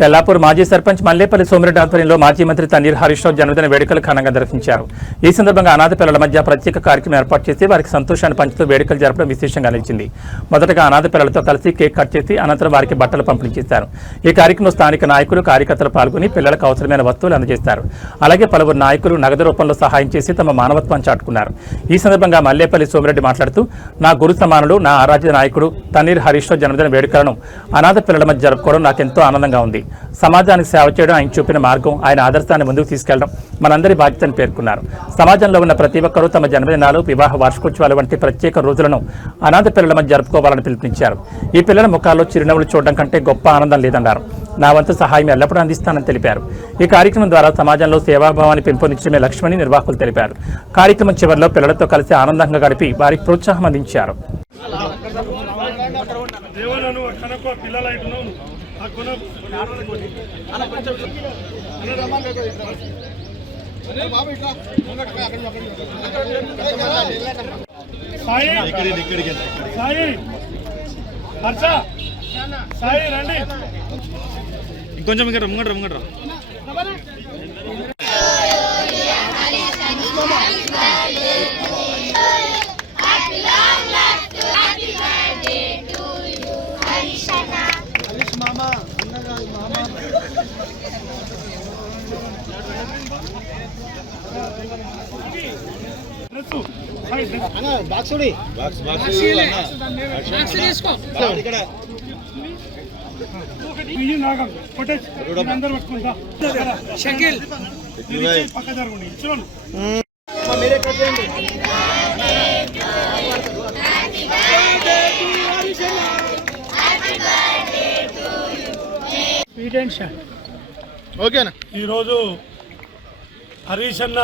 తెల్లాపూర్ మాజీ సర్పంచ్ మల్లేపల్లి సోమిరెడ్డి ఆధ్వర్యంలో మాజీ మంత్రి తన్నీర్ హరీష్ రావు జన్మదిన వేడుకలు ఘనంగా నిర్వహించారు. ఈ సందర్భంగా అనాథ పిల్లల మధ్య ప్రత్యేక కార్యక్రమం ఏర్పాటు చేసి వారికి సంతోషాన్ని పంచుతూ వేడుకలు జరపడం విశేషంగా నిలిచింది. మొదటగా అనాథ పిల్లలతో కలిసి కేక్ కట్ చేసి అనంతరం వారికి బట్టలు పంపిణీ చేశారు. ఈ కార్యక్రమంలో స్థానిక నాయకులు కార్యకర్తలు పాల్గొని పిల్లలకు అవసరమైన వస్తువులు అందజేశారు. అలాగే పలువురు నాయకులు నగదు రూపంలో సహాయం చేసి తమ మానవత్వాన్ని చాటుకున్నారు. ఈ సందర్భంగా మల్లేపల్లి సోమిరెడ్డి మాట్లాడుతూ, నా గురు సమానుడు, నా ఆరాధ్య నాయకుడు తన్నీర్ హరీష్ రావు జన్మదిన వేడుకలను అనాథ పిల్లల మధ్య జరుపుకోవడం నాకెంతో ఆనందంగా ఉంది. సమాజానికి సేవ చేయడం ఆయన చూపిన మార్గం, ఆయన ఆదర్శాన్ని ముందుకు తీసుకెళ్లడం మనందరి బాధ్యతని పేర్కొన్నారు. సమాజంలో ఉన్న ప్రతి ఒక్కరూ తమ జన్మదినాలు, వివాహ వార్షికోత్సవాలు వంటి ప్రత్యేక రోజులను అనాథ పిల్లల మధ్య జరుపుకోవాలని పిలుపునిచ్చారు. ఈ పిల్లల ముఖాల్లో చిరునవ్వులు చూడడం కంటే గొప్ప ఆనందం లేదన్నారు. నా వంతు సహాయం ఎల్లప్పుడూ అందిస్తానని తెలిపారు. ఈ కార్యక్రమం ద్వారా సమాజంలో సేవాభావాన్ని పెంపొందించడమే లక్ష్యమని నిర్వాహకులు తెలిపారు. కార్యక్రమం చివరిలో పిల్లలతో కలిసి ఆనందంగా గడిపి వారికి ప్రోత్సాహం అందించారు. ఇంకొంచెం ఇక్కడ రమ్మంటారా ఈరోజు హరీష్ అన్న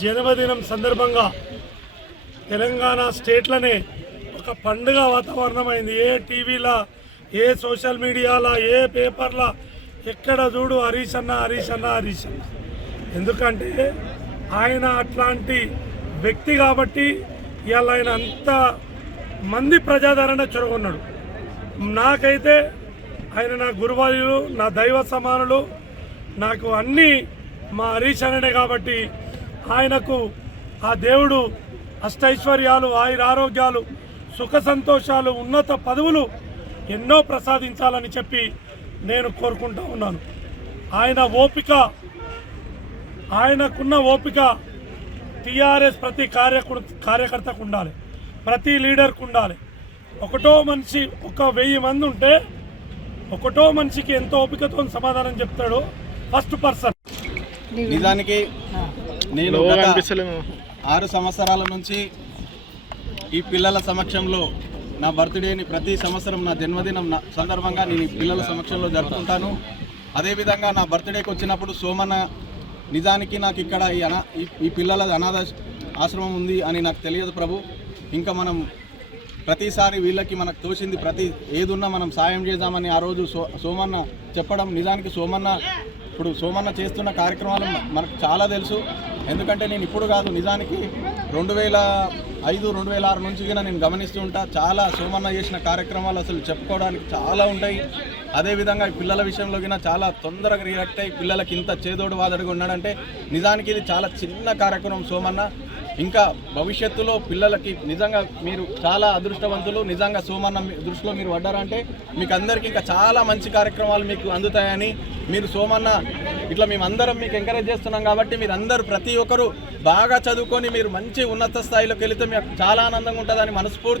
జన్మదినం సందర్భంగా తెలంగాణ స్టేట్లోనే ఒక పండుగ వాతావరణం అయింది. ఏ టీవీలో, ఏ సోషల్ మీడియాలో, ఏ పేపర్లో ఎక్కడ చూడు హరీష్ అన్న హరీష్ అన్న హరీష్ అన్న. ఎందుకంటే ఆయన అట్లాంటి వ్యక్తి కాబట్టి ఇవాళ ఆయన అంత మంది ప్రజాదరణ చొరగొన్నాడు. నాకైతే ఆయన నా గురువార్యులు, నా దైవ సమానులు, నాకు అన్నీ మా హరీష్ అన్ననే కాబట్టి ఆయనకు ఆ దేవుడు అష్టైశ్వర్యాలు, ఆయురారోగ్యాలు, సుఖ సంతోషాలు, ఉన్నత పదవులు ఎన్నో ప్రసాదించాలని చెప్పి నేను కోరుకుంటూ ఉన్నాను. ఆయనకున్న ఓపిక టీఆర్ఎస్ ప్రతి కార్యకర్తకు ఉండాలి, ప్రతి లీడర్కు ఉండాలి. ఒకటో మనిషి 1000 మంది ఉంటే ఒకటో మనిషికి ఎంతో ఓపికతో సమాధానం చెప్తాడు ఫస్ట్ పర్సన్. నిజానికి నేను 6 సంవత్సరాల నుంచి ఈ పిల్లల సమక్షంలో నా బర్త్డేని ప్రతి సంవత్సరం నా జన్మదినం సందర్భంగా నేను ఈ పిల్లల సమక్షంలో జరుపుకుంటాను. అదేవిధంగా నా బర్త్డేకి వచ్చినప్పుడు సోమన్న నిజానికి నాకు ఇక్కడ ఈ పిల్లల అనాథ ఆశ్రమం ఉంది అని నాకు తెలియదు ప్రభు. ఇంకా మనం ప్రతిసారి వీళ్ళకి మనకు తోచింది ఏదున్నా మనం సాయం చేద్దామని ఆ రోజు సోమన్న చెప్పడం. నిజానికి ఇప్పుడు సోమన్న చేస్తున్న కార్యక్రమాలు మనకు చాలా తెలుసు. ఎందుకంటే నేను ఇప్పుడు కాదు, నిజానికి 2005, 2006 నుంచి నేను గమనిస్తూ ఉంటా. చాలా సోమన్న చేసిన కార్యక్రమాలు అసలు చెప్పుకోవడానికి చాలా ఉంటాయి. అదేవిధంగా పిల్లల విషయంలో చాలా తొందరగా రియాక్ట్ అయ్యి పిల్లలకి ఇంత చేదోడు వాదడుగా ఉన్నాడంటే నిజానికి ఇది చాలా చిన్న కార్యక్రమం సోమన్న. ఇంకా భవిష్యత్తులో పిల్లలకి నిజంగా మీరు చాలా అదృష్టవంతులు. నిజంగా సోమన్న దృష్టిలో మీరు పడ్డారంటే మీకు అందరికీ ఇంకా చాలా మంచి కార్యక్రమాలు మీకు అందుతాయని, మీరు సోమన్న ఇట్లా మేమందరం మీకు ఎంకరేజ్ చేస్తున్నాం కాబట్టి మీరు అందరూ ప్రతి ఒక్కరు బాగా చదువుకొని మీరు మంచి ఉన్నత స్థాయిలోకి వెళితే మీకు చాలా ఆనందంగా ఉంటుందని మనస్ఫూర్తి